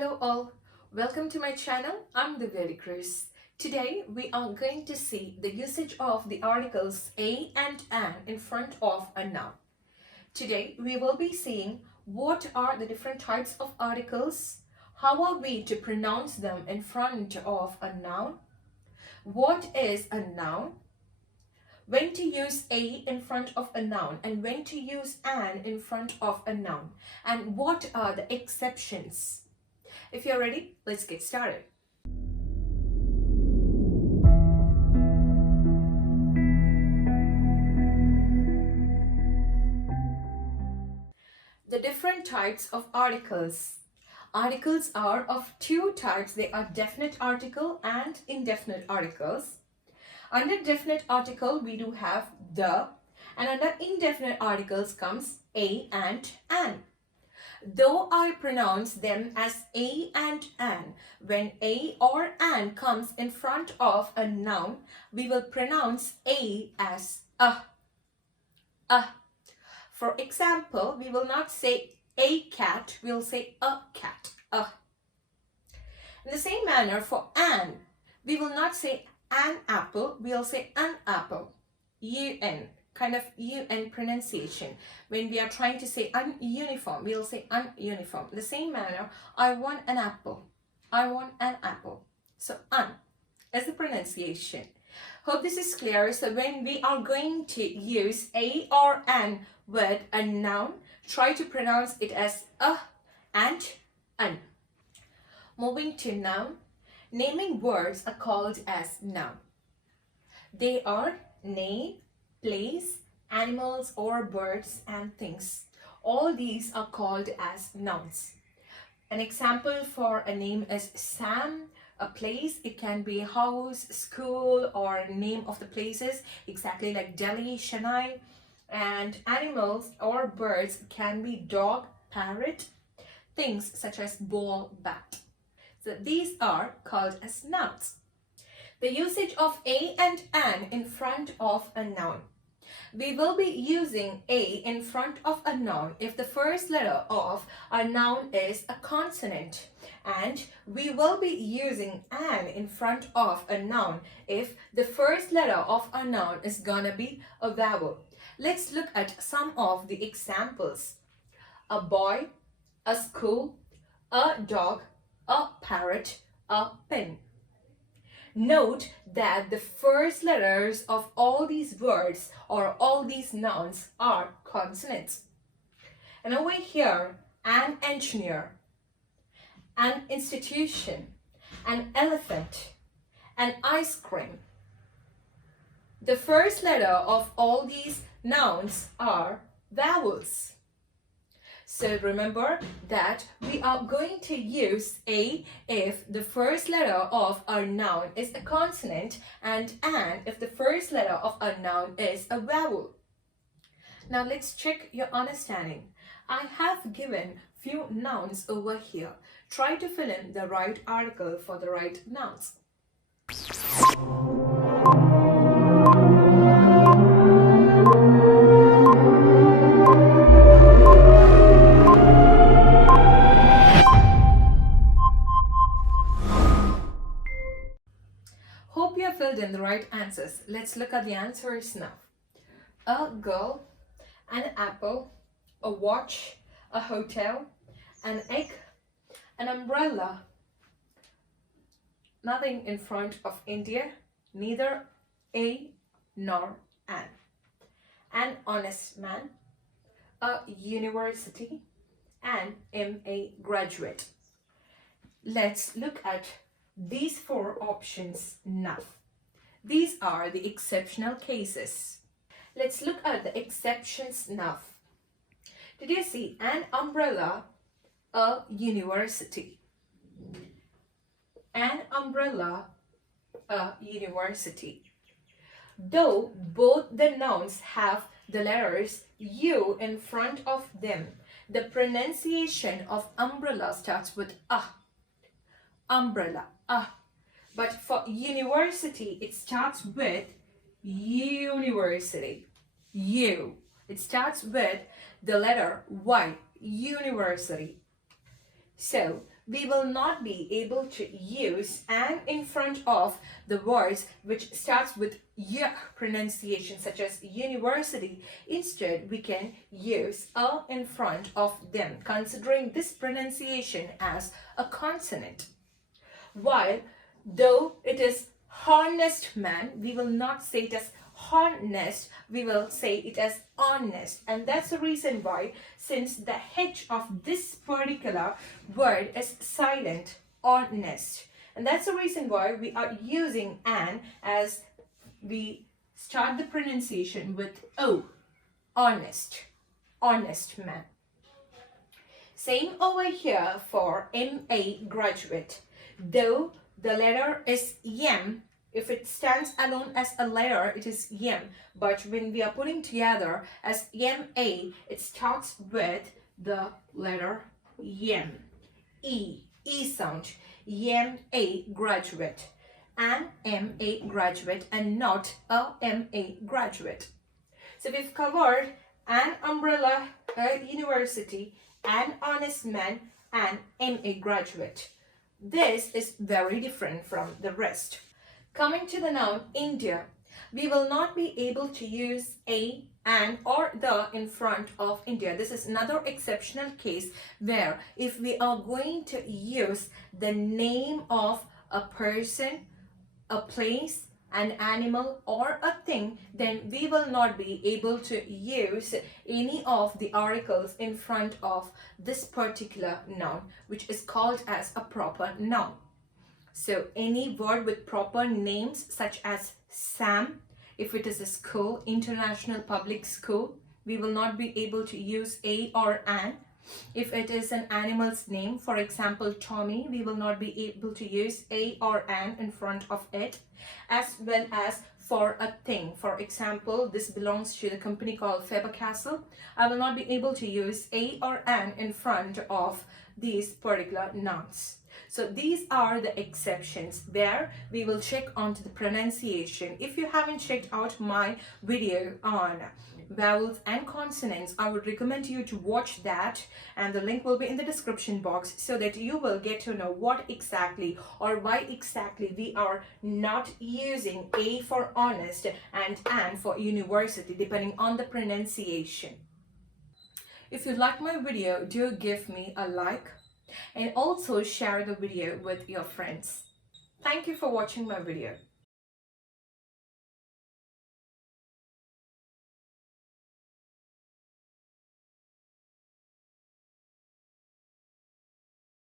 Hello all, welcome to my channel. I'm the Very Chris. Today we are going to see the usage of the articles a and an in front of a noun. Today we will be seeing what are the different types of articles, how are we to pronounce them in front of a noun, what is a noun, when to use a in front of a noun and when to use an in front of a noun, and what are the exceptions. If you're ready, let's get started. The different types of articles. Articles are of two types. They are definite article and indefinite articles. Under definite article, we do have the, and under indefinite articles comes a and an. Though I pronounce them as a and an, when a or an comes in front of a noun, we will pronounce a as a. For example, we will not say a cat, we will say a cat, a. In the same manner, for an, we will not say an apple, we will say an apple, un, kind of un pronunciation. When we are trying to say ununiform, we will say ununiform. In the same manner, I want an apple, I want an apple. So un is the pronunciation. Hope this is clear. So when we are going to use a or an with a noun, try to pronounce it as a and an. Moving to noun, naming words are called as noun. They are name, place, animals or birds and things. All these are called as nouns. An example for a name is Sam. A place, it can be a house, school, or name of the places, exactly like Delhi, Chennai. And animals or birds can be dog, parrot, things such as ball, bat. So these are called as nouns. The usage of a and an in front of a noun. We will be using a in front of a noun if the first letter of a noun is a consonant, and we will be using an in front of a noun if the first letter of a noun is gonna be a vowel. Let's look at some of the examples. A boy, a school, a dog, a parrot, a pen. Note that the first letters of all these words or all these nouns are consonants. And over here, an engineer, an institution, an elephant, an ice cream. The first letter of all these nouns are vowels. So remember that we are going to use a if the first letter of our noun is a consonant and an if the first letter of a noun is a vowel. Now let's check your understanding. I have given few nouns over here. Try to fill in the right article for the right nouns. Hope you have filled in the right answers. Let's look at the answers now. A girl, an apple, a watch, a hotel, an egg, an umbrella. Nothing in front of India, neither a nor an. An honest man, a university, an MA graduate. Let's look at these four options now. These are the exceptional cases. Let's look at the exceptions now. Did you see an umbrella, a university? An umbrella, a university. Though both the nouns have the letters U in front of them, the pronunciation of umbrella starts with a. Umbrella, a. But for university, it starts with university, U. It starts with the letter Y, university. So we will not be able to use an in front of the words which starts with y pronunciation, such as university. Instead, we can use a in front of them, considering this pronunciation as a consonant. While though it is honest man, we will not say it as honest, we will say it as honest. And that's the reason why, since the H of this particular word is silent, honest. And that's the reason why we are using an as we start the pronunciation with O, honest, honest man. Same over here for MA graduate. Though the letter is M, if it stands alone as a letter, it is M. But when we are putting together as MA, it starts with the letter M. E sound. MA graduate. An MA graduate and not a MA graduate. So we've covered an umbrella, a university, an honest man, and MA graduate. This is very different from the rest. Coming to the noun India, we will not be able to use a, an, or the in front of India. This is another exceptional case where if we are going to use the name of a person, a place, an animal, or a thing, then we will not be able to use any of the articles in front of this particular noun, which is called as a proper noun. So any word with proper names such as Sam, if it is a school, international public school, we will not be able to use a or an. If it is an animal's name, for example, Tommy, we will not be able to use a or an in front of it. As well as for a thing, for example, this belongs to the company called Faber-Castell, I will not be able to use a or an in front of these particular nouns. So these are the exceptions where we will check onto the pronunciation. If you haven't checked out my video on vowels and consonants, I would recommend you to watch that, and the link will be in the description box, so that you will get to know what exactly or why exactly we are not using a for honest and an for university, depending on the pronunciation. If you like my video, do give me a like and also share the video with your friends. Thank you for watching my video.